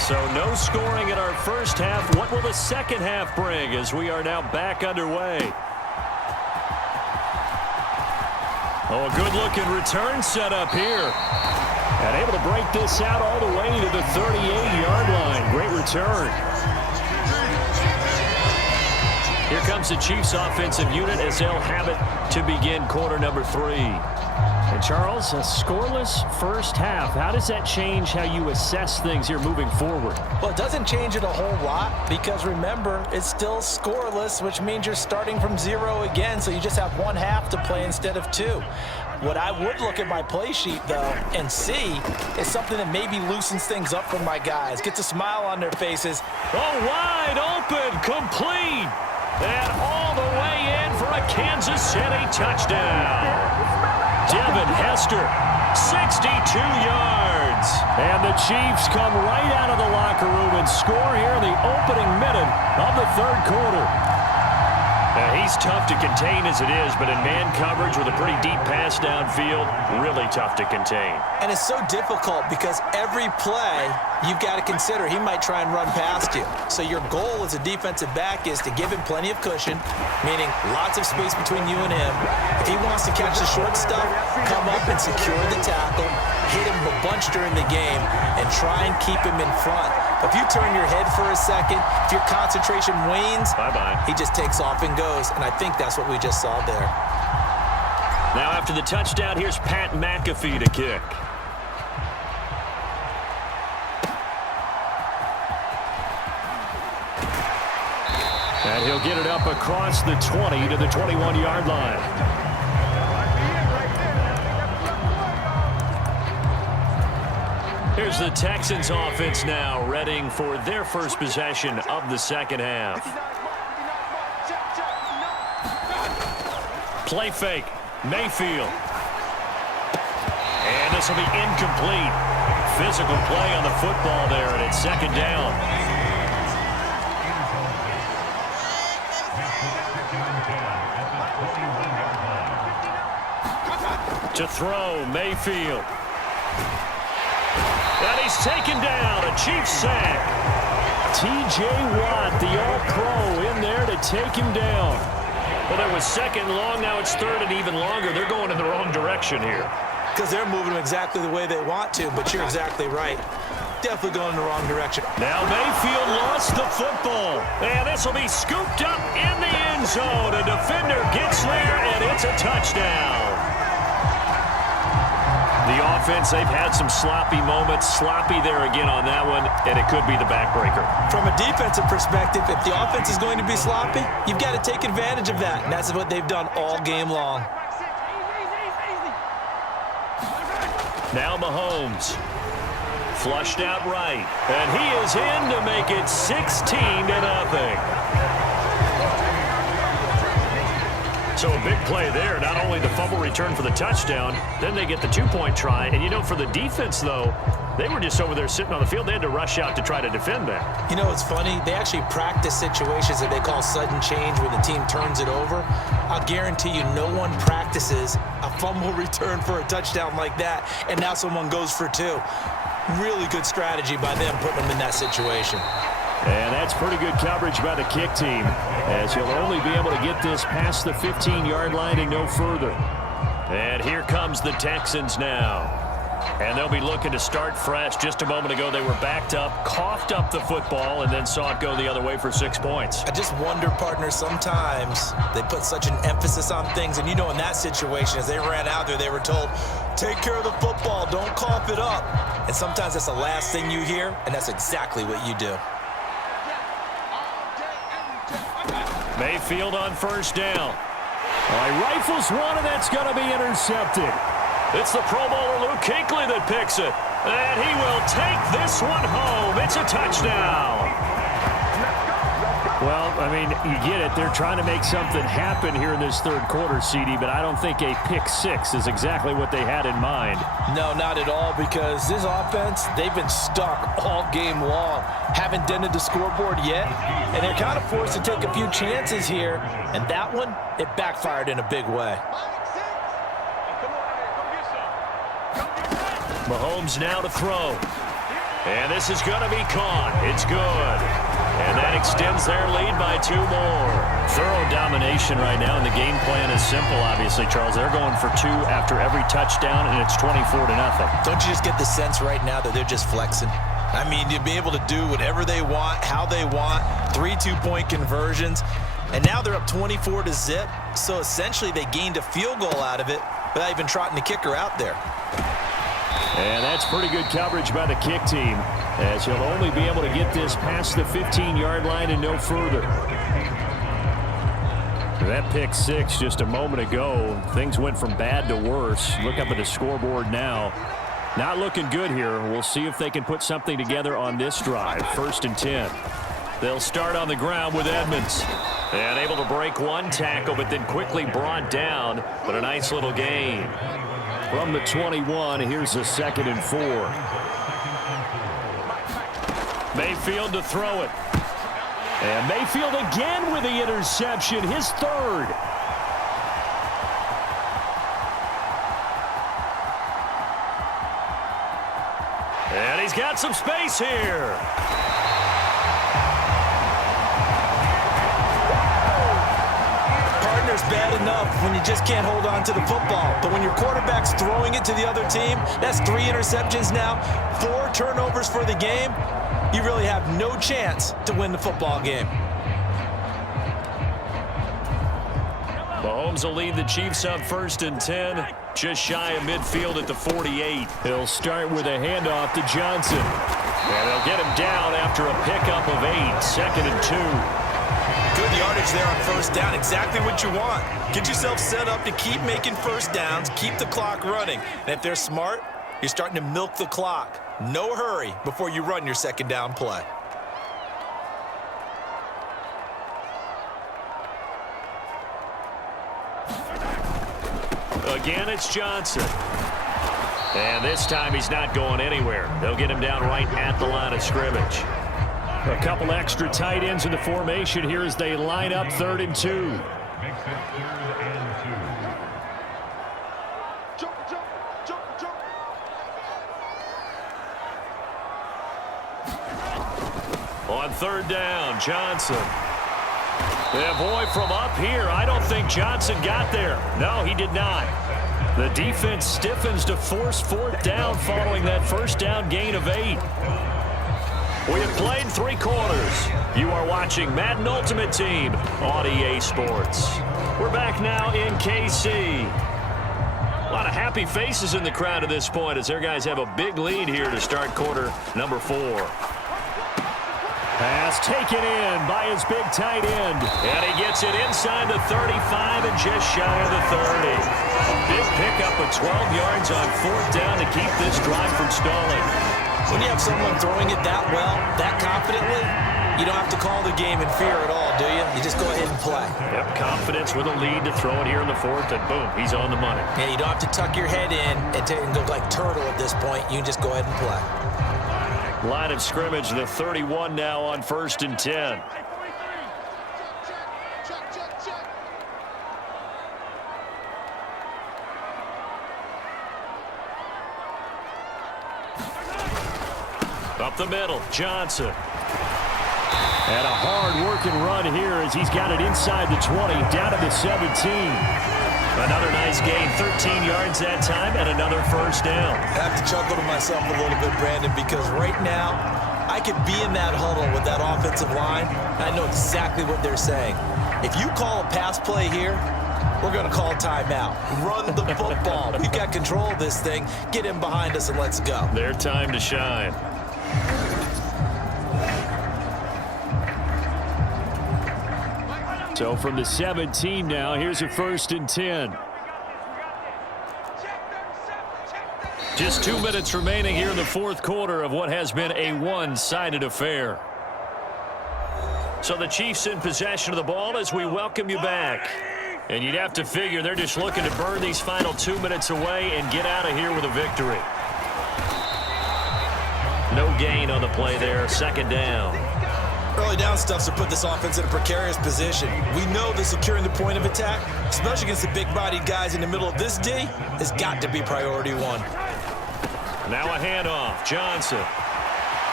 So no scoring in our first half. What will the second half bring as we are now back underway? Oh, a good-looking return set up here. And able to break this out all the way to the 38-yard line. Great return. Here comes the Chiefs offensive unit as they'll have it to begin quarter number 3. And Charles, a scoreless first half. How does that change how you assess things here moving forward? Well, it doesn't change it a whole lot because remember, it's still scoreless, which means you're starting from 0 again, so you just have one half to play instead of 2. What I would look at my play sheet, though, and see is something that maybe loosens things up for my guys. Gets a smile on their faces. Oh, wide open, complete. And all the way in for a Kansas City touchdown. Devin Hester, 62 yards. And the Chiefs come right out of the locker room and score here in the opening minute of the third quarter. He's tough to contain as it is, but in man coverage with a pretty deep pass downfield, really tough to contain. And it's so difficult because every play you've got to consider he might try and run past you. So your goal as a defensive back is to give him plenty of cushion, meaning lots of space between you and him. If he wants to catch the short stuff, come up and secure the tackle, hit him a bunch during the game, and try and keep him in front. If you turn your head for a second, if your concentration wanes, bye-bye. He just takes off and goes, and I think that's what we just saw there. Now after the touchdown, here's Pat McAfee to kick. And he'll get it up across the 20 to the 21-yard line. Here's the Texans offense now, readying for their first possession of the second half. Play fake, Mayfield. And this will be incomplete. Physical play on the football there, and it's second down. To throw, Mayfield. And he's taken down, a Chiefs sack. T.J. Watt, the all-pro, in there to take him down. Well, there was second long, now it's third and even longer. They're going in the wrong direction here. Because they're moving exactly the way they want to, but you're exactly right. Definitely going in the wrong direction. Now Mayfield lost the football. And this will be scooped up in the end zone. A defender gets there, and it's a touchdown. The offense, they've had some sloppy moments. Sloppy there again on that one, and it could be the backbreaker. From a defensive perspective, if the offense is going to be sloppy, you've got to take advantage of that, and that's what they've done all game long. Now Mahomes. Flushed out right. And he is in to make it 16-0. So a big play there. Not only the fumble return for the touchdown, then they get the two-point try. And, you know, for the defense, though, they were just over there sitting on the field. They had to rush out to try to defend that. You know, it's funny. They actually practice situations that they call sudden change when the team turns it over. I'll guarantee you no one practices a fumble return for a touchdown like that, and now someone goes for 2. Really good strategy by them putting them in that situation. And that's pretty good coverage by the kick team, as he'll only be able to get this past the 15-yard line and no further. And here comes the Texans now. And they'll be looking to start fresh. Just a moment ago, they were backed up, coughed up the football, and then saw it go the other way for 6 points. I just wonder, partner, sometimes they put such an emphasis on things. And, you know, in that situation, as they ran out there, they were told, take care of the football, don't cough it up. And sometimes that's the last thing you hear, and that's exactly what you do. Mayfield on first down. He rifles one, and that's going to be intercepted. It's the Pro Bowler Luke Kuechly that picks it. And he will take this one home. It's a touchdown. Well, I mean, you get it. They're trying to make something happen here in this third quarter, CD, but I don't think a pick six is exactly what they had in mind. No, not at all, because this offense, they've been stuck all game long. Haven't dented the scoreboard yet, and they're kind of forced to take a few chances here, and that one, it backfired in a big way. Mahomes now to throw. And this is going to be caught. It's good. And that extends their lead by 2 more. Thorough domination right now, and the game plan is simple, obviously, Charles. They're going for 2 after every touchdown, and it's 24-0. Don't you just get the sense right now that they're just flexing? I mean, you'll be able to do whatever they want, how they want, 3 two-point conversions. And now they're up 24-0, so essentially they gained a field goal out of it without even trotting the kicker out there. And that's pretty good coverage by the kick team, as he'll only be able to get this past the 15-yard line and no further. That pick 6 just a moment ago. Things went from bad to worse. Look up at the scoreboard now. Not looking good here. We'll see if they can put something together on this drive. 1st and 10. They'll start on the ground with Edmonds. And able to break 1 tackle, but then quickly brought down. But a nice little gain. From the 21, here's a 2nd and 4. Mayfield to throw it. And Mayfield again with the interception, his 3rd. And he's got some space here. Partner's bad enough when you just can't hold on to the football. But when your quarterback's throwing it to the other team, that's 3 interceptions now, 4 turnovers for the game. You really have no chance to win the football game. Mahomes will lead the Chiefs up 1st and 10, just shy of midfield at the 48. He'll start with a handoff to Johnson. And they'll get him down after a pickup of 8, 2nd and 2. Good yardage there on 1st down, exactly what you want. Get yourself set up to keep making 1st downs, keep the clock running. And if they're smart, you're starting to milk the clock. No hurry before you run your 2nd down play. Again, it's Johnson. And this time he's not going anywhere. They'll get him down right at the line of scrimmage. A couple extra tight ends in the formation here as they line up 3rd and 2. On 3rd down, Johnson. Yeah, boy, from up here, I don't think Johnson got there. No, he did not. The defense stiffens to force 4th down following that 1st down gain of 8. We have played 3 quarters. You are watching Madden Ultimate Team on EA Sports. We're back now in KC. A lot of happy faces in the crowd at this point as their guys have a big lead here to start quarter number 4. Pass taken in by his big tight end. And he gets it inside the 35 and just shy of the 30. A big pickup of 12 yards on 4th down to keep this drive from stalling. When you have someone throwing it that well, that confidently, you don't have to call the game in fear at all, do you? You just go ahead and play. Yep, confidence with a lead to throw it here in the 4th, and boom, he's on the money. Yeah, you don't have to tuck your head in and go like turtle at this point. You can just go ahead and play. Line of scrimmage, the 31 now on 1st and 10. Up the middle, Johnson. And a hard-working run here as he's got it inside the 20, down to the 17. Another nice gain, 13 yards that time, and another 1st down. I have to chuckle to myself a little bit, Brandon, because right now I could be in that huddle with that offensive line, and I know exactly what they're saying. If you call a pass play here, we're going to call timeout. Run the football. We've got control of this thing. Get him behind us and let's go. Their time to shine. So from the 17 now, here's a 1st and 10. Just 2 minutes remaining here in the 4th quarter of what has been a one-sided affair. So the Chiefs in possession of the ball as we welcome you back. And you'd have to figure they're just looking to burn these final 2 minutes away and get out of here with a victory. No gain on the play there, 2nd down. Early down stuffs to put this offense in a precarious position. We know that securing the point of attack, especially against the big-bodied guys in the middle of this D, has got to be priority 1. Now a handoff, Johnson.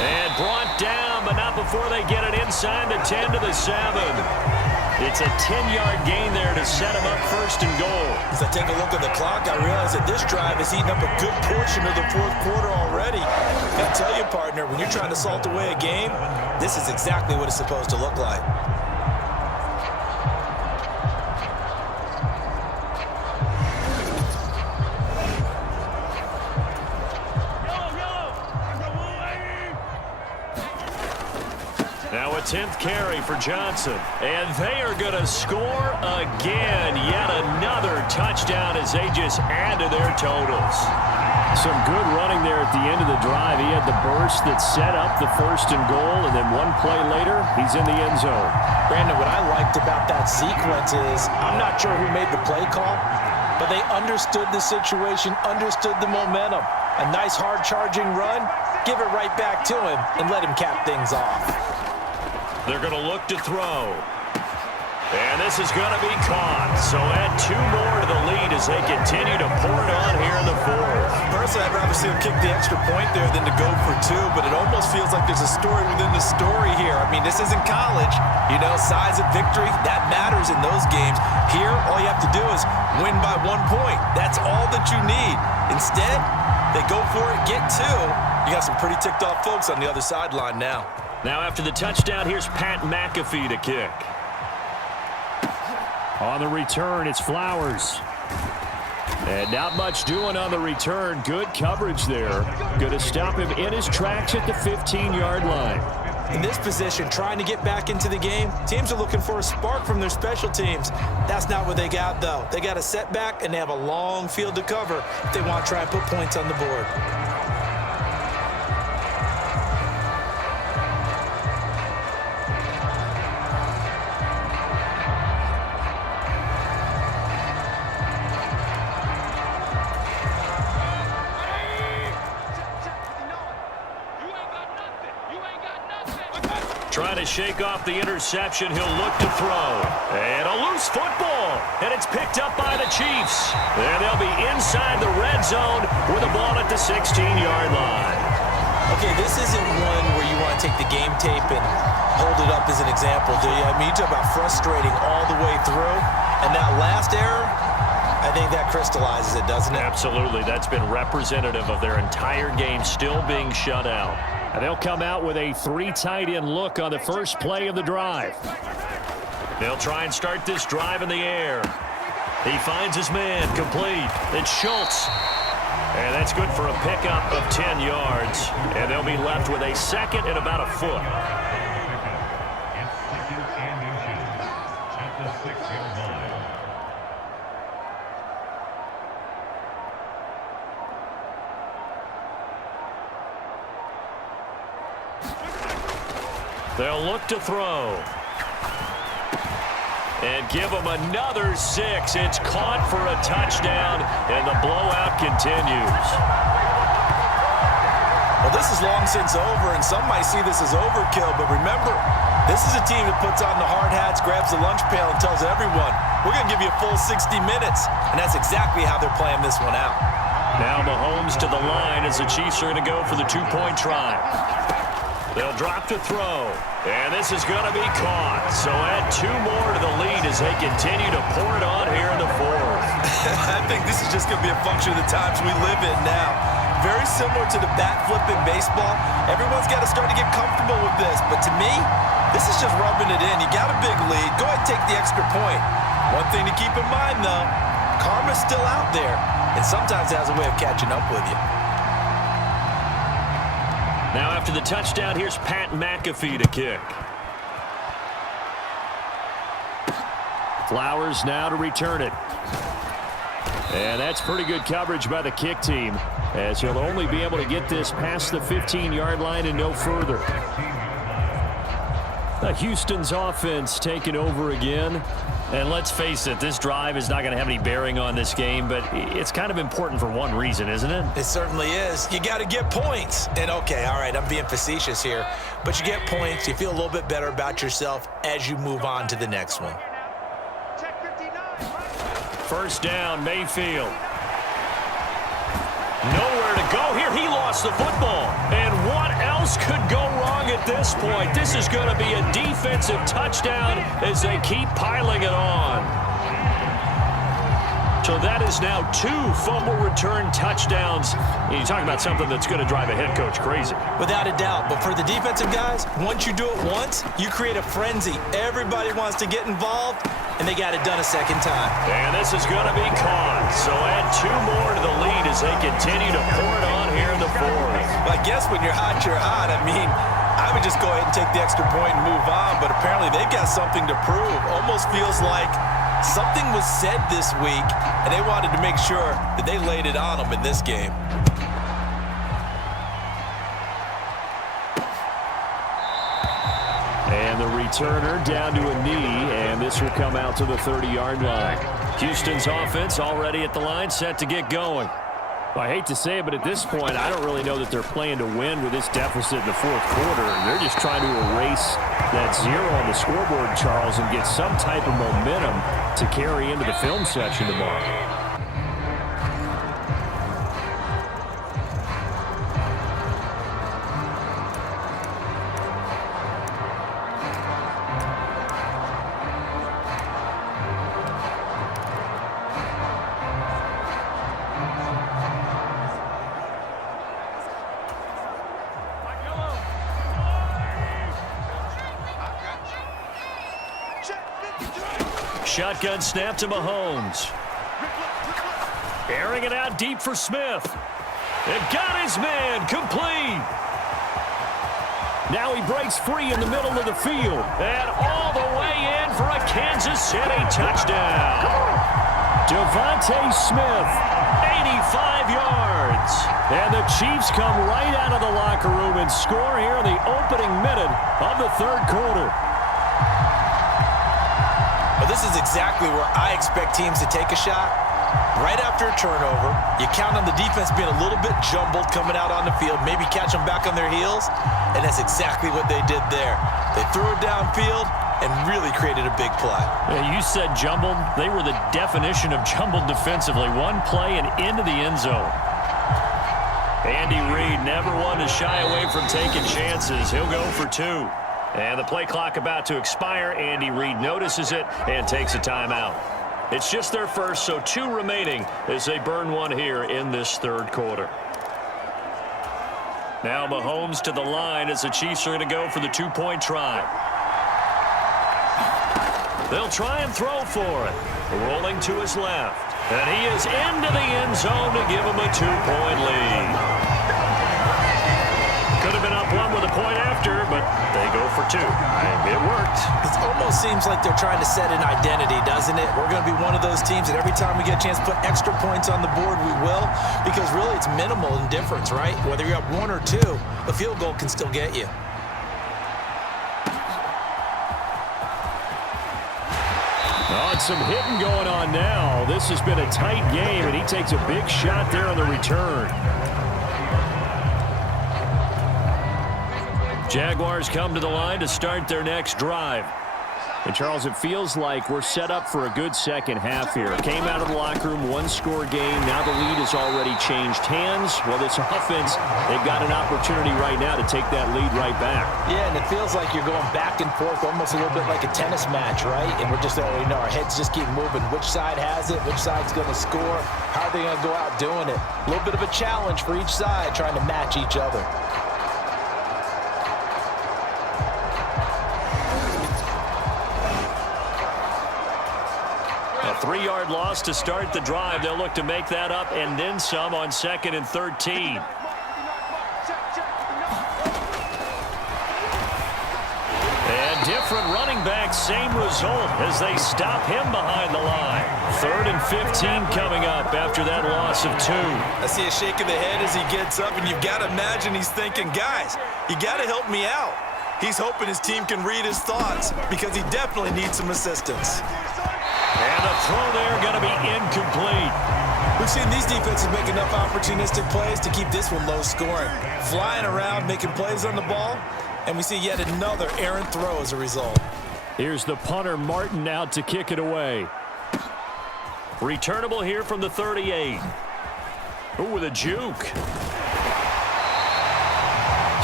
And brought down, but not before they get it inside the 10 to the 7. It's a 10-yard gain there to set him up first and goal. As I take a look at the clock, I realize that this drive has eaten up a good portion of the fourth quarter already. I gotta tell you, partner, when you're trying to salt away a game, this is exactly what it's supposed to look like. Now a 10th carry for Johnson. And they are going to score again. Yet another touchdown as they just add to their totals. Some good running there at the end of the drive. He had the burst that set up the first and goal, and then one play later, he's in the end zone. Brandon, what I liked about that sequence is I'm not sure who made the play call, but they understood the situation, understood the momentum. A nice hard-charging run, give it right back to him, and let him cap things off. They're going to look to throw. And this is going to be caught. So add 2 more to the lead as they continue to pour it on here in the fourth. Personally, I'd rather see them kick the extra point there than to go for 2, but it almost feels like there's a story within the story here. I mean, this isn't college. You know, size of victory, that matters in those games. Here, all you have to do is win by 1 point. That's all that you need. Instead, they go for it, get 2. You got some pretty ticked off folks on the other sideline now. Now after the touchdown, here's Pat McAfee to kick. On the return, it's Flowers. And not much doing on the return. Good coverage there. Going to stop him in his tracks at the 15-yard line. In this position, trying to get back into the game, teams are looking for a spark from their special teams. That's not what they got, though. They got a setback, and they have a long field to cover if they want to try and put points on the board. Trying to shake off the interception. He'll look to throw. And a loose football. And it's picked up by the Chiefs. And they'll be inside the red zone with a ball at the 16-yard line. Okay, this isn't one where you want to take the game tape and hold it up as an example, do you? I mean, you talk about frustrating all the way through. And that last error, I think that crystallizes it, doesn't it? Absolutely. That's been representative of their entire game still being shut out. And they'll come out with a 3 tight end look on the first play of the drive. They'll try and start this drive in the air. He finds his man, complete. It's Schultz. And that's good for a pickup of 10 yards. And they'll be left with a second and about a foot. They'll look to throw. And give him another 6. It's caught for a touchdown, and the blowout continues. Well, this is long since over, and some might see this as overkill, but remember, this is a team that puts on the hard hats, grabs the lunch pail, and tells everyone, we're going to give you a full 60 minutes, and that's exactly how they're playing this one out. Now Mahomes to the line as the Chiefs are going to go for the 2-point try. They'll drop to throw, and this is going to be caught. So add 2 more to the lead as they continue to pour it on here in the fourth. I think this is just going to be a function of the times we live in now. Very similar to the bat flip in baseball. Everyone's got to start to get comfortable with this. But to me, this is just rubbing it in. You got a big lead. Go ahead and take the extra point. One thing to keep in mind, though, karma's still out there, and sometimes it has a way of catching up with you. Now after the touchdown, here's Pat McAfee to kick. Flowers now to return it. And that's pretty good coverage by the kick team, as he'll only be able to get this past the 15-yard line and no further. Houston's offense taking over again. And let's face it, this drive is not going to have any bearing on this game, but it's kind of important for one reason, isn't it? It certainly is. You got to get points. And okay, all right, I'm being facetious here, but you get points, you feel a little bit better about yourself as you move on to the next one. First down, Mayfield. Nowhere to go here. He lost the football. And what else else could go wrong at this point? This is going to be a defensive touchdown as they keep piling it on. So that is now 2 fumble return touchdowns. You're talking about something that's going to drive a head coach crazy. Without a doubt. But for the defensive guys, once you do it once, you create a frenzy. Everybody wants to get involved, and they got it done a second time. And this is going to be caught. So add 2 more to the lead as they continue to pour it on here in the fourth. Well, I guess when you're hot, you're hot. I mean, I would just go ahead and take the extra point and move on, but apparently they've got something to prove. Almost feels like something was said this week, and they wanted to make sure that they laid it on them in this game. And the returner down to a knee, and this will come out to the 30-yard line. Houston's offense already at the line, set to get going. Well, I hate to say it, but at this point, I don't really know that they're playing to win with this deficit in the fourth quarter. They're just trying to erase that 0 on the scoreboard, Charles, and get some type of momentum to carry into the film session tomorrow. Shotgun snap to Mahomes. Airing it out deep for Smith. It got his man complete. Now he breaks free in the middle of the field. And all the way in for a Kansas City touchdown. Devontae Smith, 85 yards. And the Chiefs come right out of the locker room and score here in the opening minute of the third quarter. Well, this is exactly where I expect teams to take a shot. Right after a turnover, you count on the defense being a little bit jumbled coming out on the field, maybe catch them back on their heels, and that's exactly what they did there. They threw it downfield and really created a big play. Yeah, you said jumbled. They were the definition of jumbled defensively. One play and into the end zone. Andy Reid never one to shy away from taking chances. He'll go for 2. And the play clock about to expire. Andy Reid notices it and takes a timeout. It's just their first, so 2 remaining as they burn one here in this third quarter. Now Mahomes to the line as the Chiefs are going to go for the 2-point try. They'll try and throw for it. Rolling to his left. And he is into the end zone to give him a 2-point lead. Could have been up 1 with a point after, but they go for 2. And it worked. It almost seems like they're trying to set an identity, doesn't it? We're going to be one of those teams that every time we get a chance to put extra points on the board, we will. Because really it's minimal in difference, right? Whether you're up 1 or 2, the field goal can still get you. Oh, it's some hitting going on now. This has been a tight game, and he takes a big shot there on the return. Jaguars come to the line to start their next drive. And, Charles, it feels like we're set up for a good second half here. Came out of the locker room, 1-score game. Now the lead has already changed hands. Well, this offense, they've got an opportunity right now to take that lead right back. Yeah, and it feels like you're going back and forth, almost a little bit like a tennis match, right? And we're just, our heads just keep moving. Which side has it? Which side's going to score? How are they going to go out doing it? A little bit of a challenge for each side, trying to match each other. A 3-yard loss to start the drive. They'll look to make that up and then some on 2nd and 13. And different running back, same result as they stop him behind the line. 3rd and 15 coming up after that loss of 2. I see a shake of the head as he gets up, and you've got to imagine he's thinking, guys, you got to help me out. He's hoping his team can read his thoughts because he definitely needs some assistance. And the throw there going to be incomplete. We've seen these defenses make enough opportunistic plays to keep this one low scoring. Flying around, making plays on the ball, and we see yet another errant throw as a result. Here's the punter, Martin, out to kick it away. Returnable here from the 38. Ooh, with a juke.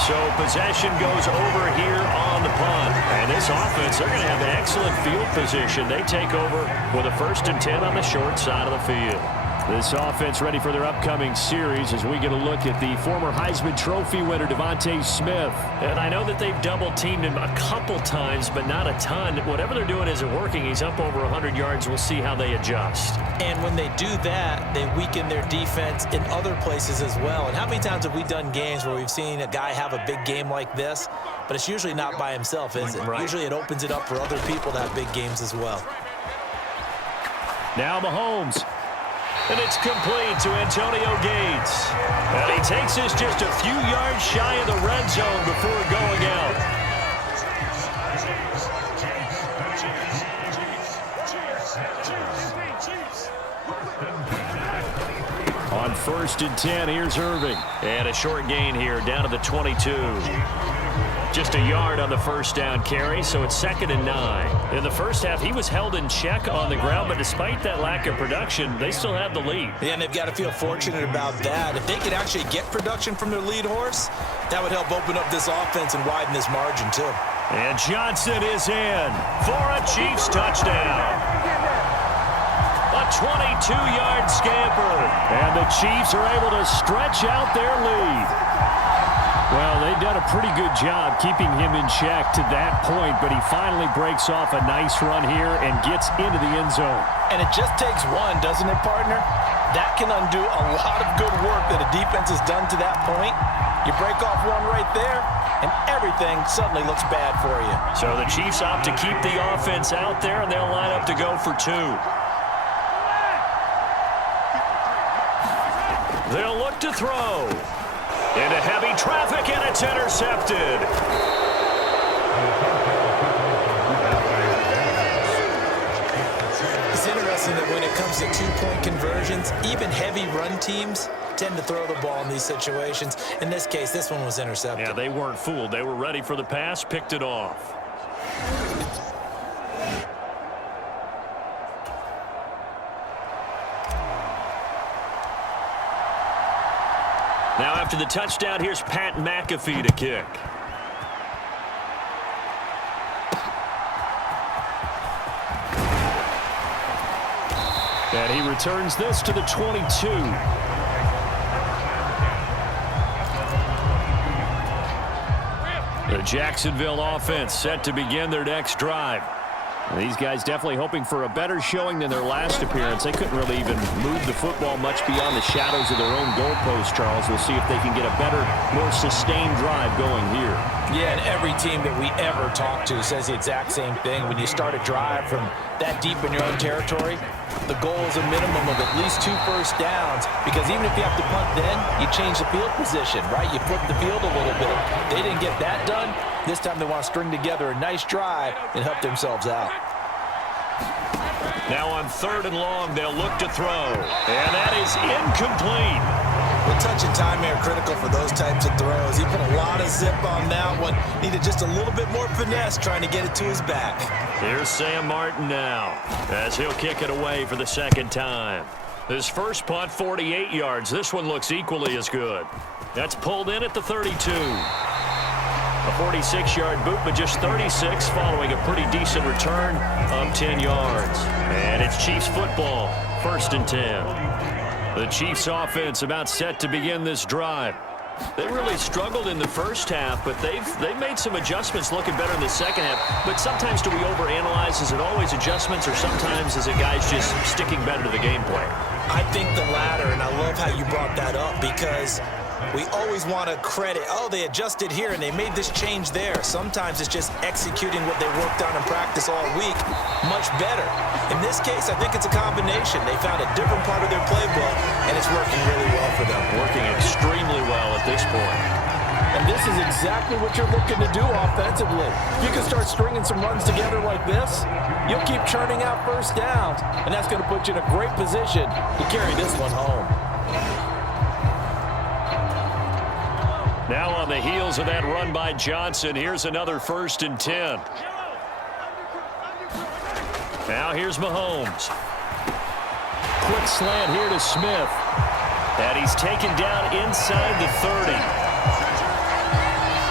So possession goes over here on the punt. And this offense, they're going to have excellent field position. They take over with a 1st and 10 on the short side of the field. This offense ready for their upcoming series as we get a look at the former Heisman Trophy winner, Devontae Smith. And I know that they've double-teamed him a couple times, but not a ton. Whatever they're doing isn't working. He's up over 100 yards. We'll see how they adjust. And when they do that, they weaken their defense in other places as well. And how many times have we done games where we've seen a guy have a big game like this, but it's usually not by himself, is it? Right. Usually it opens it up for other people to have big games as well. Now Mahomes. And it's complete to Antonio Gates. And he takes this just a few yards shy of the red zone before going out. On 1st and 10, here's Irving. And a short gain here down to the 22. Just a yard on the 1st down carry, so it's 2nd and 9. In the first half, he was held in check on the ground, but despite that lack of production, they still have the lead. Yeah, and they've got to feel fortunate about that. If they could actually get production from their lead horse, that would help open up this offense and widen this margin too. And Johnson is in for a Chiefs touchdown. A 22-yard scamper. And the Chiefs are able to stretch out their lead. Well, they've done a pretty good job keeping him in check to that point, but he finally breaks off a nice run here and gets into the end zone. And it just takes one, doesn't it, partner? That can undo a lot of good work that a defense has done to that point. You break off one right there, and everything suddenly looks bad for you. So the Chiefs opt to keep the offense out there, and they'll line up to go for 2. They'll look to throw. Into heavy traffic, and it's intercepted. It's interesting that when it comes to two-point conversions, even heavy run teams tend to throw the ball in these situations. In this case, this one was intercepted. Yeah, they weren't fooled. They were ready for the pass, picked it off. Now after the touchdown, here's Pat McAfee to kick. And he returns this to the 22. The Jacksonville offense set to begin their next drive. These guys definitely hoping for a better showing than their last appearance. They couldn't really even move the football much beyond the shadows of their own goalpost, Charles. We'll see if they can get a better, more sustained drive going here. Yeah, and every team that we ever talk to says the exact same thing. When you start a drive from that deep in your own territory, the goal is a minimum of at least 2 first downs, because even if you have to punt then, you change the field position, right? You flip the field a little bit. They didn't get that done. This time they want to string together a nice drive and help themselves out. Now on 3rd and long, they'll look to throw. And that is incomplete. Well, touch and timing are critical for those types of throws. He put a lot of zip on that one. Needed just a little bit more finesse trying to get it to his back. Here's Sam Martin now, as he'll kick it away for the 2nd time. His first punt, 48 yards. This one looks equally as good. That's pulled in at the 32. A 46-yard boot, but just 36 following a pretty decent return of 10 yards. And it's Chiefs football, 1st and 10. The Chiefs offense about set to begin this drive. They really struggled in the first half, but they've made some adjustments looking better in the second half. But sometimes do we overanalyze? Is it always adjustments, or sometimes is it guys just sticking better to the game plan? I think the latter, and I love how you brought that up, because we always want to credit, oh, they adjusted here and they made this change there. Sometimes it's just executing what they worked on in practice all week much better. In this case, I think it's a combination. They found a different part of their playbook, and it's working really well for them. Working extremely well at this point. And this is exactly what you're looking to do offensively. If you can start stringing some runs together like this, you'll keep churning out first downs, and that's going to put you in a great position to carry this one home. Now on the heels of that run by Johnson, here's another 1st and 10. Now here's Mahomes. Quick slant here to Smith. And he's taken down inside the 30.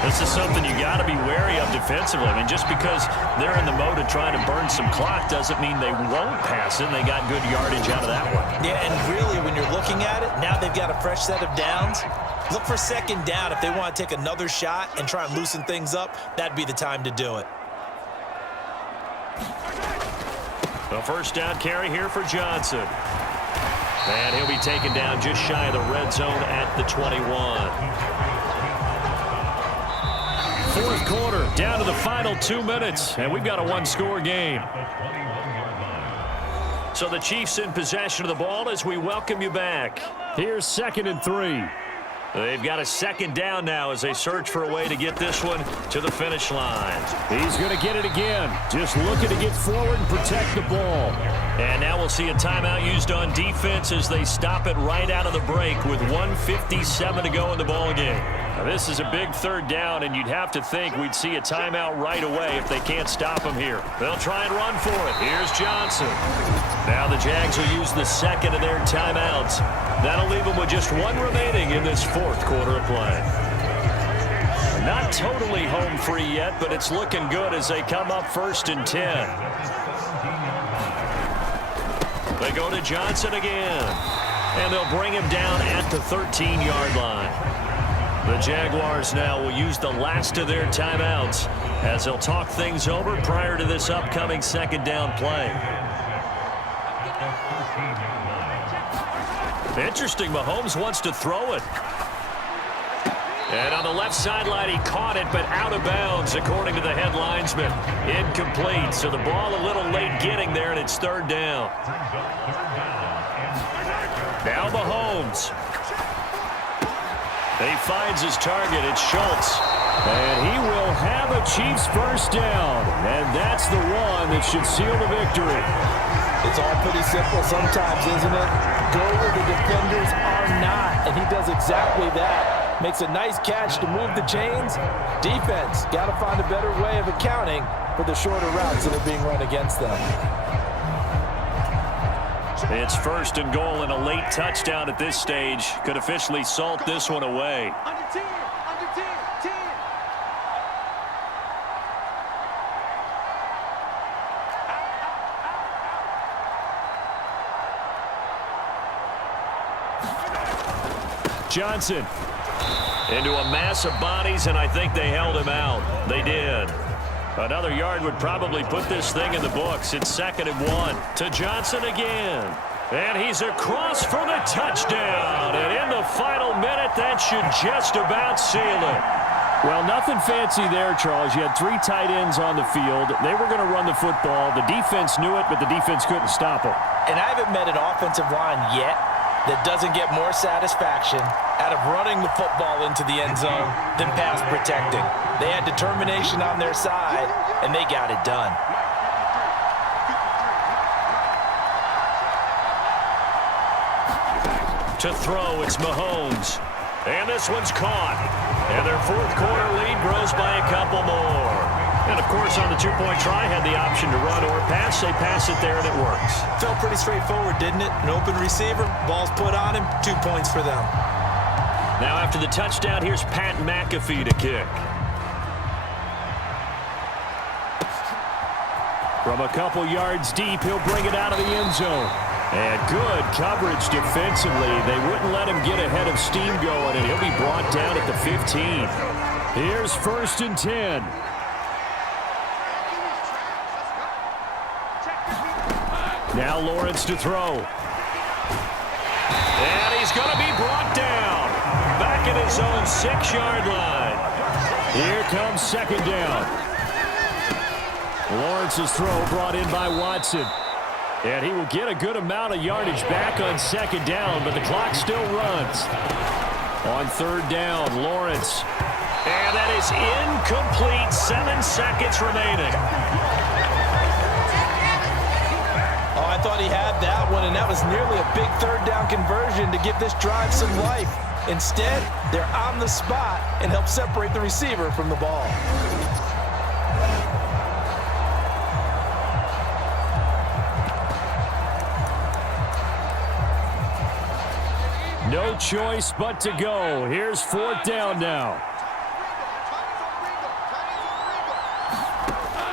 This is something you got to be wary of defensively. I mean, just because they're in the mode of trying to burn some clock doesn't mean they won't pass it. And they got good yardage out of that one. Yeah, and really, when you're looking at it, now they've got a fresh set of downs. Look for second down. If they want to take another shot and try and loosen things up, that'd be the time to do it. The first down carry here for Johnson. And he'll be taken down just shy of the red zone at the 21. Fourth quarter, down to the final 2 minutes, and we've got a one-score game. So the Chiefs in possession of the ball as we welcome you back. Here's 2nd and 3. They've got a second down now as they search for a way to get this one to the finish line. He's going to get it again. Just looking to get forward and protect the ball. And now we'll see a timeout used on defense as they stop it right out of the break with 1:57 to go in the ball game. Now, this is a big third down, and you'd have to think we'd see a timeout right away if they can't stop him here. They'll try and run for it. Here's Johnson. Now the Jags will use the second of their timeouts. That'll leave them with just one remaining in this fourth quarter of play. Not totally home free yet, but it's looking good as they come up 1st and 10. They go to Johnson again, and they'll bring him down at the 13-yard line. The Jaguars now will use the last of their timeouts as they'll talk things over prior to this upcoming second down play. Interesting, Mahomes wants to throw it. And on the left sideline, he caught it, but out of bounds, according to the head linesman. Incomplete, so the ball a little late getting there, and it's 3rd down. Now Mahomes. He finds his target. It's Schultz. And he will have a Chiefs first down. And that's the one that should seal the victory. It's all pretty simple sometimes, isn't it? Go where the defenders are not, and he does exactly that. Makes a nice catch to move the chains. Defense, got to find a better way of accounting for the shorter routes that are being run against them. It's 1st and goal and a late touchdown at this stage. Could officially salt this one away. Under 10. Johnson. Into a mass of bodies, and I think they held him out. They did. Another yard would probably put this thing in the books. It's 2nd and 1 to Johnson again. And he's across for the touchdown. And in the final minute, that should just about seal it. Well, nothing fancy there, Charles. You had 3 tight ends on the field. They were going to run the football. The defense knew it, but the defense couldn't stop them. And I haven't met an offensive line yet that doesn't get more satisfaction out of running the football into the end zone than pass protecting. They had determination on their side, and they got it done. To throw, it's Mahomes. And this one's caught. And their fourth quarter lead grows by a couple more. And, of course, on the two-point try, had the option to run or pass. They pass it there, and it works. Felt pretty straightforward, didn't it? An open receiver, ball's put on him, 2 points for them. Now, after the touchdown, here's Pat McAfee to kick. From a couple yards deep, he'll bring it out of the end zone. And good coverage defensively. They wouldn't let him get ahead of steam going, and he'll be brought down at the 15. Here's 1st and 10. Now Lawrence to throw. And he's going to be brought down. Back at his own 6-yard line. Here comes 2nd down. Lawrence's throw brought in by Watson. And he will get a good amount of yardage back on 2nd down, but the clock still runs. On 3rd down, Lawrence. And that is incomplete. 7 seconds remaining. Oh, I thought he had that one, and that was nearly a big 3rd down conversion to give this drive some life. Instead, they're on the spot and help separate the receiver from the ball. No choice but to go. Here's 4th down now.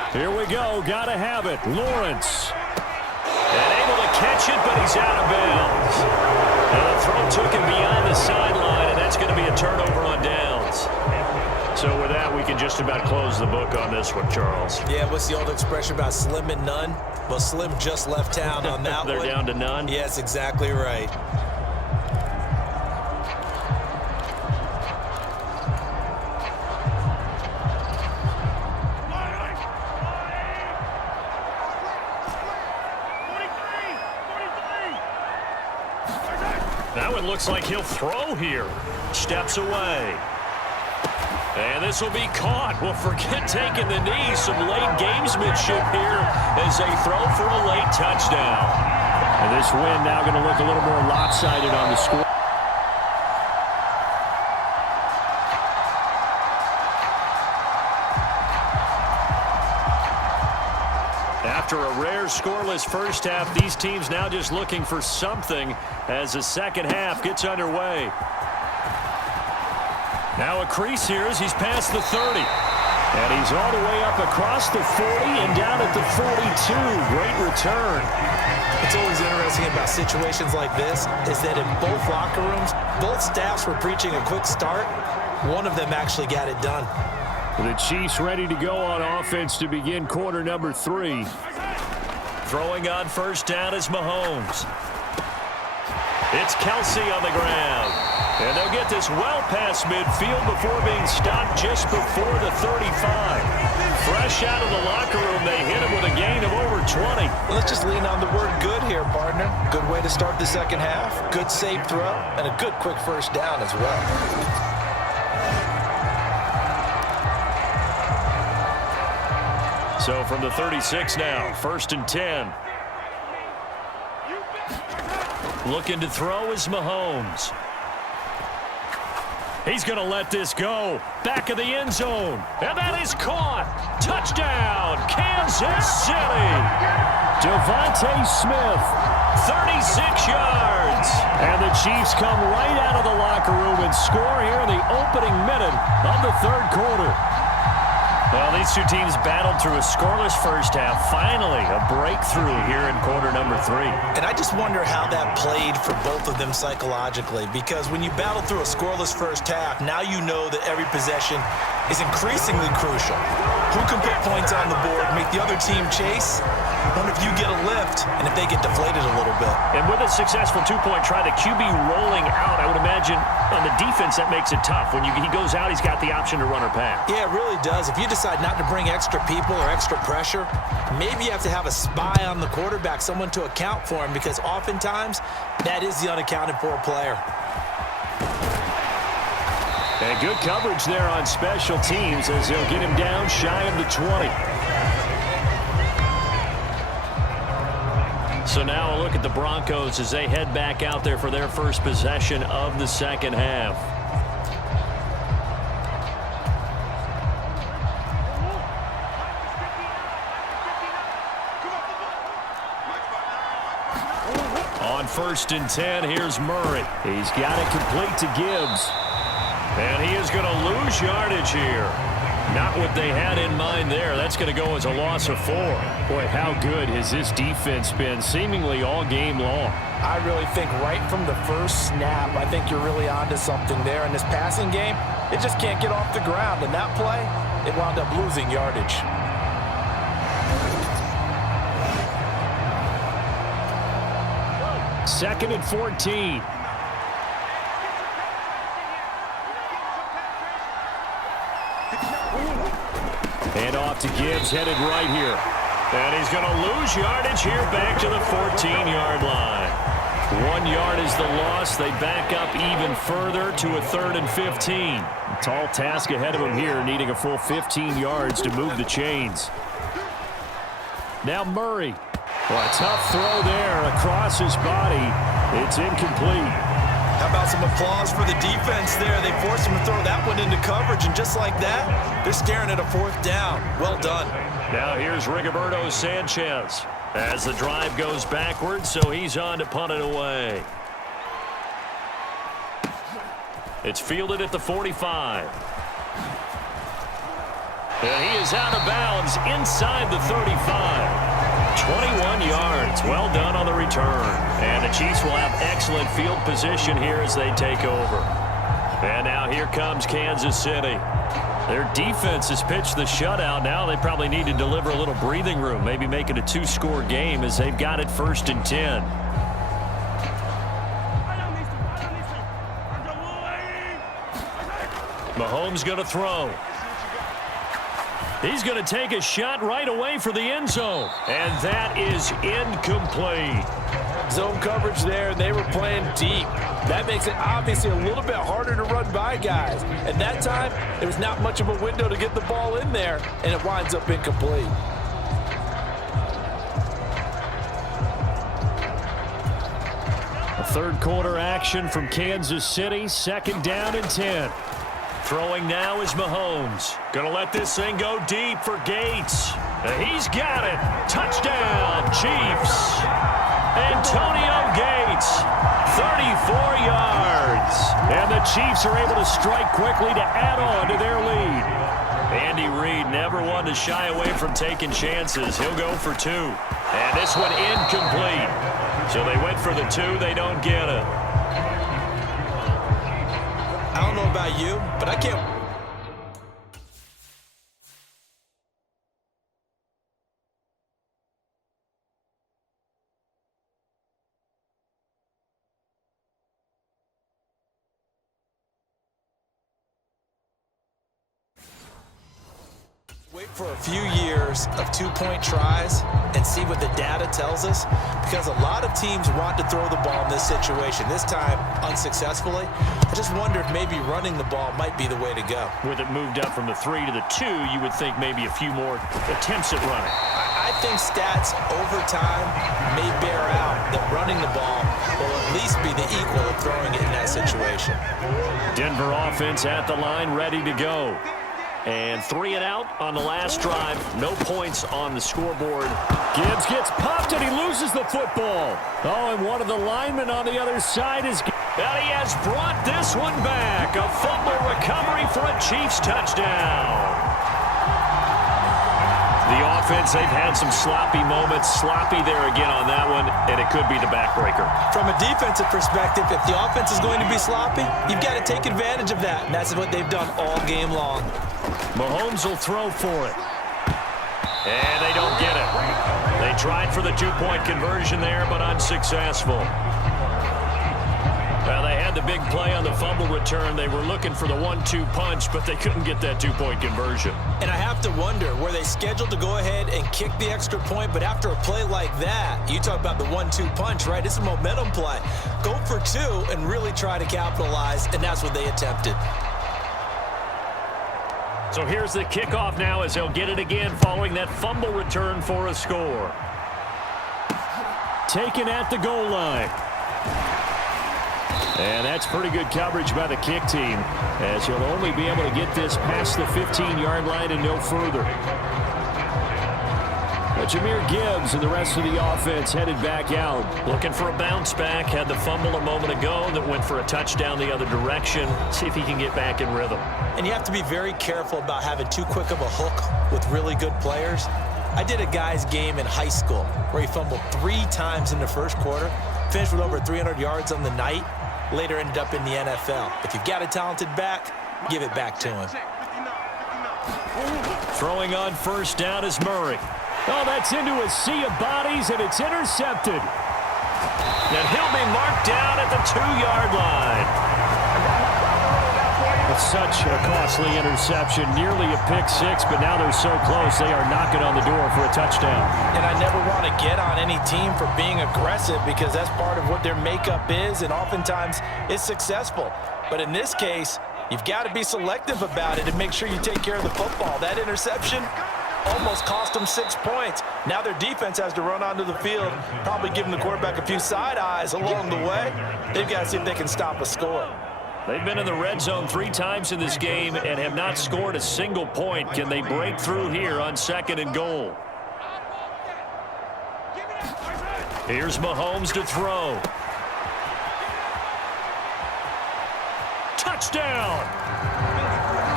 Here we go. Got to have it. Lawrence. And able to catch it, but he's out of bounds. And the throw took him beyond the sideline, and that's going to be a turnover on downs. So with that, we can just about close the book on this one, Charles. Yeah, what's the old expression about slim and none? Well, Slim just left town on that They're one. down to none? Yes, exactly right. That one looks like he'll throw here. Steps away. And this will be caught. Well, forget taking the knee. Some late gamesmanship here as they throw for a late touchdown. And this win now going to look a little more lopsided on the score. After a rare scoreless first half, these teams now just looking for something as the second half gets underway. Now a crease here as he's past the 30. And he's all the way up across the 40 and down at the 42. Great return. What's always interesting about situations like this is that in both locker rooms, both staffs were preaching a quick start. One of them actually got it done. The Chiefs ready to go on offense to begin quarter number 3. Throwing on first down is Mahomes. It's Kelsey on the ground. And they'll get this well past midfield before being stopped just before the 35. Fresh out of the locker room, they hit him with a gain of over 20. Well, let's just lean on the word good here, partner. Good way to start the second half. Good safe throw, and a good quick first down as well. So from the 36 now, 1st and 10. Looking to throw is Mahomes. He's going to let this go. Back of the end zone. And that is caught. Touchdown, Kansas City. Devontae Smith. 36 yards. And the Chiefs come right out of the locker room and score here in the opening minute of the third quarter. Well, these two teams battled through a scoreless first half. Finally, a breakthrough here in quarter number 3. And I just wonder how that played for both of them psychologically, because when you battle through a scoreless first half, now you know that every possession is increasingly crucial. Who can put points on the board, make the other team chase? Wonder if you get a lift and if they get deflated a little bit. And with a successful two-point try, the QB rolling out, I would imagine on the defense that makes it tough. When he goes out, he's got the option to run or pass. Yeah, it really does. If you decide not to bring extra people or extra pressure, maybe you have to have a spy on the quarterback, someone to account for him, because oftentimes that is the unaccounted for player. And good coverage there on special teams as they'll get him down shy of the 20. So now a look at the Broncos as they head back out there for their first possession of the second half. On 1st and 10, here's Murray. He's got it complete to Gibbs. And he is going to lose yardage here. Not what they had in mind there. That's going to go as a loss of 4. Boy, how good has this defense been seemingly all game long? I really think right from the first snap, I think you're really onto something there. In this passing game, it just can't get off the ground. And that play, it wound up losing yardage. Second and 14. And off to Gibbs, headed right here. And he's going to lose yardage here back to the 14-yard line. 1 yard is the loss. They back up even further to a 3rd and 15. A tall task ahead of him here, needing a full 15 yards to move the chains. Now Murray. Well, a tough throw there across his body. It's incomplete. How about some applause for the defense there? They forced him to throw that one into coverage, and just like that, they're staring at a 4th down. Well done. Now here's Rigoberto Sanchez as the drive goes backwards, so he's on to punt it away. It's fielded at the 45. And he is out of bounds inside the 35. 21 yards. Well done on the return. And the Chiefs will have excellent field position here as they take over. And now here comes Kansas City. Their defense has pitched the shutout. Now they probably need to deliver a little breathing room, maybe make it a two-score game as they've got it 1st and 10. Mahomes going to throw. He's going to take a shot right away for the end zone. And that is incomplete. Zone coverage there, and they were playing deep. That makes it obviously a little bit harder to run by guys. At that time, there was not much of a window to get the ball in there, and it winds up incomplete. A third quarter action from Kansas City, 2nd down and 10. Throwing now is Mahomes. Gonna let this thing go deep for Gates. He's got it. Touchdown, Chiefs. Antonio Gates, 34 yards. And the Chiefs are able to strike quickly to add on to their lead. Andy Reid never one to shy away from taking chances. He'll go for 2. And this one incomplete. So they went for the 2. They don't get it. I don't know about you, but I can't. Wait for a few years of two-point tries and see what the data tells us, because a lot of teams want to throw the ball in this situation, this time unsuccessfully. I just wonder if maybe running the ball might be the way to go. With it moved up from the 3 to the 2, you would think maybe a few more attempts at running. I think stats over time may bear out that running the ball will at least be the equal of throwing it in that situation. Denver offense at the line, ready to go. And 3 and out on the last drive. No points on the scoreboard. Gibbs gets popped and he loses the football. Oh, and one of the linemen on the other side is... And he has brought this one back. A fumble recovery for a Chiefs touchdown. The offense, they've had some sloppy moments. Sloppy there again on that one, and it could be the backbreaker. From a defensive perspective, if the offense is going to be sloppy, you've got to take advantage of that, and that's what they've done all game long. Mahomes will throw for it. And they don't get it. They tried for the 2-point conversion there, but unsuccessful. Well, they had the big play on the fumble return. They were looking for the 1-2 punch, but they couldn't get that 2-point conversion. And I have to wonder, were they scheduled to go ahead and kick the extra point, but after a play like that, you talk about the 1-2 punch, right? It's a momentum play. Go for 2 and really try to capitalize, and that's what they attempted. So here's the kickoff now as they'll get it again following that fumble return for a score. Taken at the goal line. And that's pretty good coverage by the kick team, as he'll only be able to get this past the 15-yard line and no further. But Jahmyr Gibbs and the rest of the offense headed back out. Looking for a bounce back. Had the fumble a moment ago that went for a touchdown the other direction. See if he can get back in rhythm. And you have to be very careful about having too quick of a hook with really good players. I did a guy's game in high school where he fumbled 3 times in the first quarter, finished with over 300 yards on the night, later ended up in the NFL. If you've got a talented back, give it back to him. Throwing on first down is Murray. Oh, that's into a sea of bodies, and it's intercepted. And he'll be marked down at the 2-yard line. It's such a costly interception, nearly a pick 6, but now they're so close they are knocking on the door for a touchdown. And I never want to get on any team for being aggressive, because that's part of what their makeup is, and oftentimes it's successful. But in this case, you've got to be selective about it and make sure you take care of the football. That interception almost cost them 6 points. Now their defense has to run onto the field, probably giving the quarterback a few side eyes along the way. They've got to see if they can stop a score. They've been in the red zone 3 times in this game and have not scored a single point. Can they break through here on 2nd and goal? Here's Mahomes to throw. Touchdown!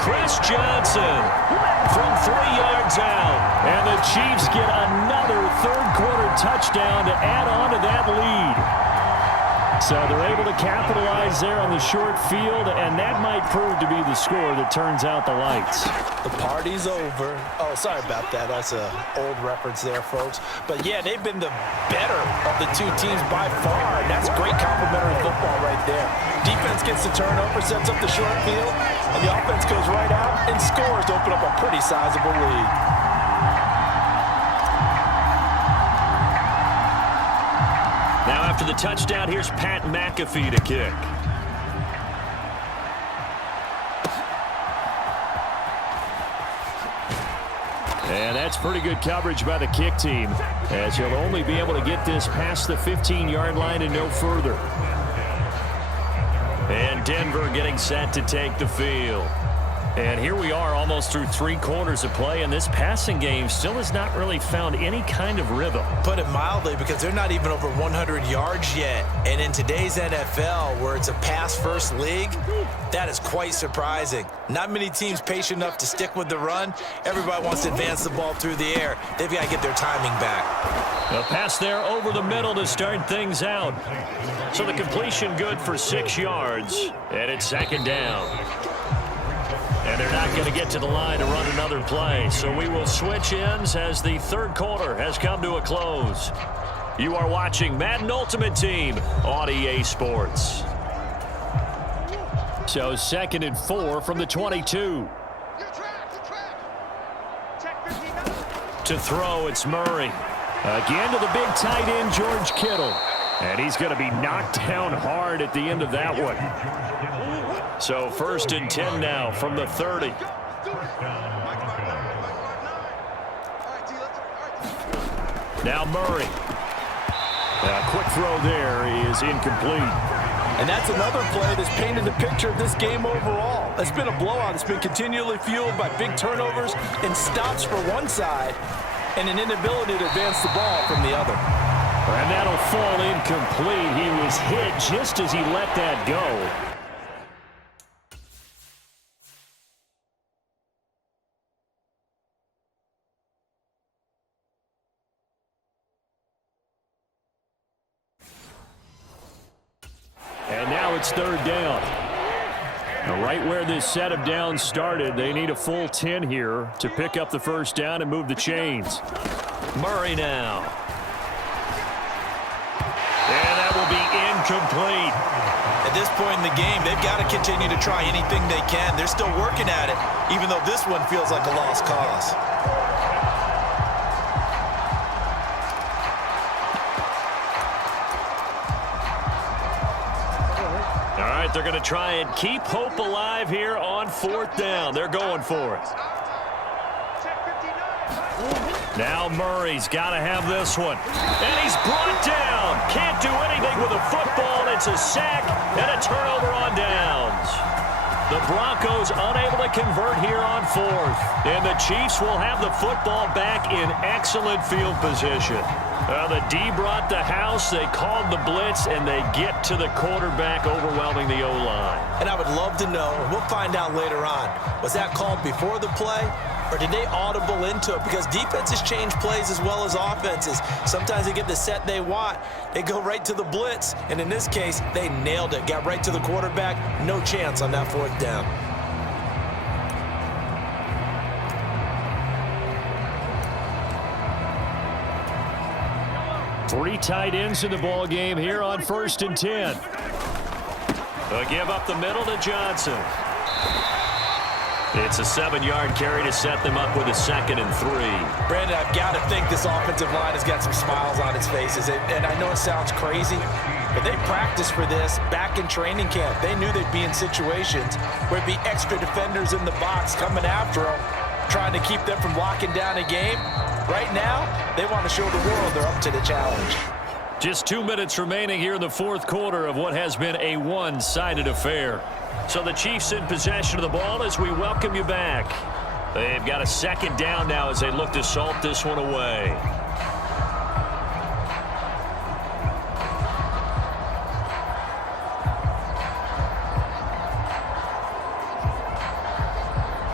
Chris Johnson from 3 yards out. And the Chiefs get another third-quarter touchdown to add on to that lead. So they're able to capitalize there on the short field, and that might prove to be the score that turns out the lights. The party's over. Oh, sorry about that. That's an old reference there, folks. But, yeah, they've been the better of the two teams by far, and that's great complimentary football right there. Defense gets the turnover, sets up the short field, and the offense goes right out and scores to open up a pretty sizable lead. Now after the touchdown, here's Pat McAfee to kick. And that's pretty good coverage by the kick team, as you'll only be able to get this past the 15-yard line and no further. And Denver getting set to take the field. And here we are almost through 3 quarters of play, and this passing game still has not really found any kind of rhythm. Put it mildly, because they're not even over 100 yards yet. And in today's NFL, where it's a pass-first league, that is quite surprising. Not many teams patient enough to stick with the run. Everybody wants to advance the ball through the air. They've got to get their timing back. A pass there over the middle to start things out. So the completion good for 6 yards, and it's second down. And they're not going to get to the line to run another play. So we will switch ends as the third quarter has come to a close. You are watching Madden Ultimate Team on EA Sports. So 2nd and 4 from the 22. To throw, it's Murray. Again to the big tight end, George Kittle. And he's going to be knocked down hard at the end of that one. So 1st and 10 now from the 30. Now Murray. A quick throw there is incomplete. And that's another play that's painted the picture of this game overall. It's been a blowout. It's been continually fueled by big turnovers and stops for one side and an inability to advance the ball from the other. And that'll fall incomplete. He was hit just as he let that go. And now it's 3rd down. Now right where this set of downs started, they need a full 10 here to pick up the 1st down and move the chains. Murray now. And that will be incomplete. At this point in the game, they've got to continue to try anything they can. They're still working at it, even though this one feels like a lost cause. All right, they're going to try and keep hope alive here on 4th down. They're going for it. Now Murray's got to have this one. And he's brought down. Can't do anything with a football. It's a sack and a turnover on downs. The Broncos unable to convert here on 4th. And the Chiefs will have the football back in excellent field position. The D brought the house. They called the blitz, and they get to the quarterback, overwhelming the O-line. And I would love to know, and we'll find out later on, was that called before the play? Or did they audible into it? Because defenses change plays as well as offenses. Sometimes they get the set they want. They go right to the blitz. And in this case, they nailed it. Got right to the quarterback. No chance on that 4th down. Three tight ends in the ball game here on 1st and 10. A give up the middle to Johnson. It's a 7-yard carry to set them up with a 2nd and 3. Brandon, I've got to think this offensive line has got some smiles on its faces. And I know it sounds crazy, but they practiced for this back in training camp. They knew they'd be in situations where it'd be extra defenders in the box coming after them, trying to keep them from locking down a game. Right now, they want to show the world they're up to the challenge. Just 2 minutes remaining here in the 4th quarter of what has been a one-sided affair. So the Chiefs in possession of the ball as we welcome you back. They've got a 2nd down now as they look to salt this one away.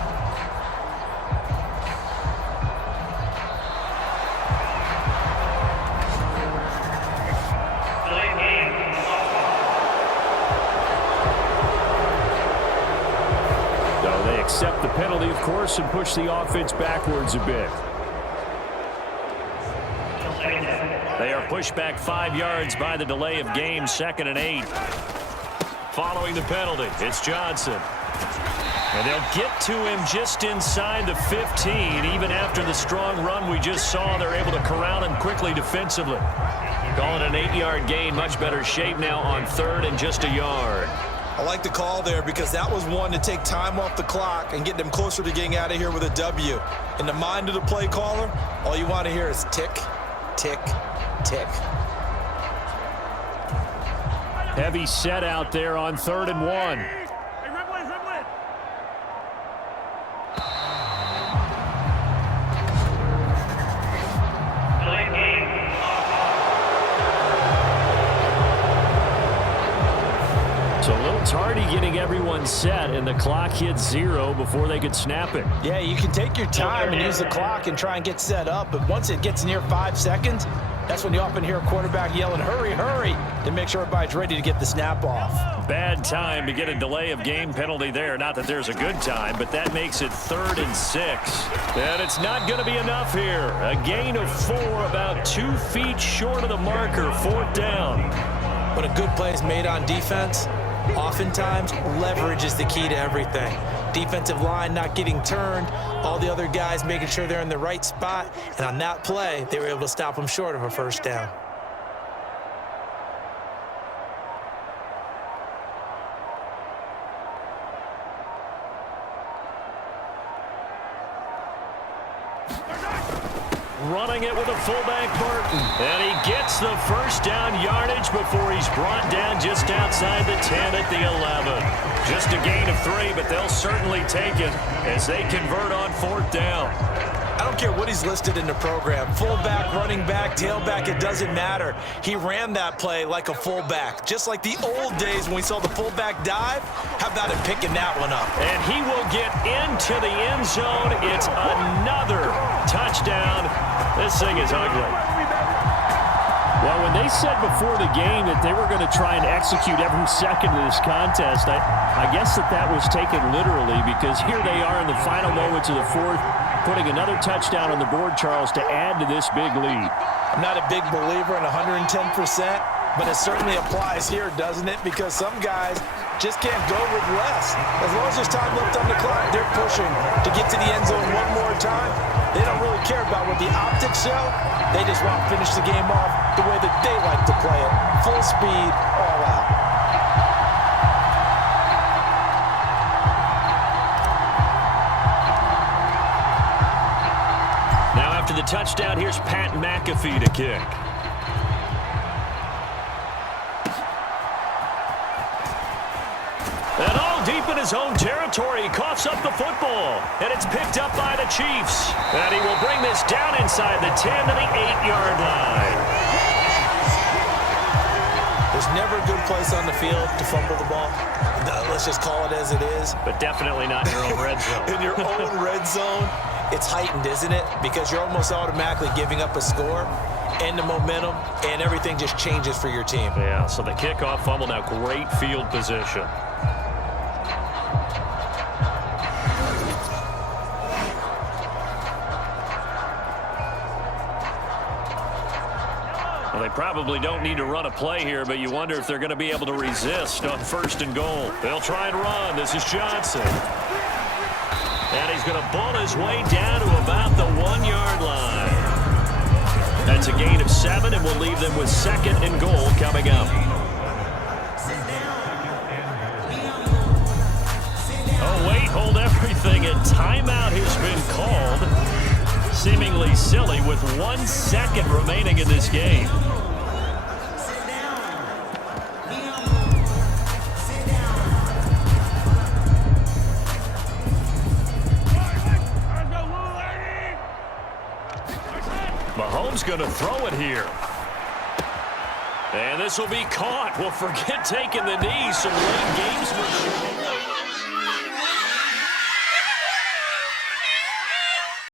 course, and push the offense backwards a bit. They are pushed back 5 yards by the delay of game, 2nd and 8. Following the penalty, it's Johnson. And they'll get to him just inside the 15. Even after the strong run we just saw, they're able to corral him quickly defensively. Calling an 8-yard gain, much better shape now on 3rd and just a yard. I like the call there because that was one to take time off the clock and get them closer to getting out of here with a W. In the mind of the play caller, all you want to hear is tick, tick, tick. Heavy set out there on 3rd and 1. So a little tardy getting everyone set, and the clock hit 0 before they could snap it. Yeah, you can take your time and use the clock and try and get set up, but once it gets near 5 seconds, that's when you often hear a quarterback yelling, hurry, hurry, to make sure everybody's ready to get the snap off. Bad time to get a delay of game penalty there. Not that there's a good time, but that makes it 3rd and 6. And it's not going to be enough here. A gain of 4, about 2 feet short of the marker, 4th down. But a good play is made on defense. Oftentimes, leverage is the key to everything. Defensive line not getting turned, all the other guys making sure they're in the right spot, and on that play, they were able to stop them short of a 1st down. Running it with a fullback, Burton. And he gets the 1st down yardage before he's brought down just outside the 10 at the 11. Just a gain of 3, but they'll certainly take it as they convert on 4th down. I don't care what he's listed in the program. Fullback, running back, tailback, it doesn't matter. He ran that play like a fullback. Just like the old days when we saw the fullback dive. How about him picking that one up? And he will get into the end zone. It's another touchdown. This thing is ugly. Well, when they said before the game that they were going to try and execute every second of this contest, I guess that was taken literally, because here they are in the final moments of the 4th, putting another touchdown on the board, Charles, to add to this big lead. I'm not a big believer in 110%, but it certainly applies here, doesn't it? Because some guys just can't go with less. As long as there's time left on the clock, they're pushing to get to the end zone one more time. They don't really care about what the optics show. They just want to finish the game off the way that they like to play it. Full speed, all out. Now after the touchdown, here's Pat McAfee to kick. And all deep in his own territory, he coughs up the football. And it's picked up by the Chiefs. And he will bring this down inside the 10 to the 8-yard line. There's never a good place on the field to fumble the ball. Let's just call it as it is. But definitely not in your own red zone. In your own red zone, it's heightened, isn't it? Because you're almost automatically giving up a score and the momentum, and everything just changes for your team. Yeah, so the kickoff fumble, now great field position. Well, they probably don't need to run a play here, but you wonder if they're going to be able to resist on 1st and goal. They'll try and run. This is Johnson. And he's going to bull his way down to about the 1-yard line. That's a gain of 7, and we'll leave them with 2nd and goal coming up. Oh, wait, hold everything. A timeout has been called. Seemingly silly with 1 second remaining in this game. Mahomes going to throw it here. And this will be caught. Well, forget taking the knee. Some late games for sure.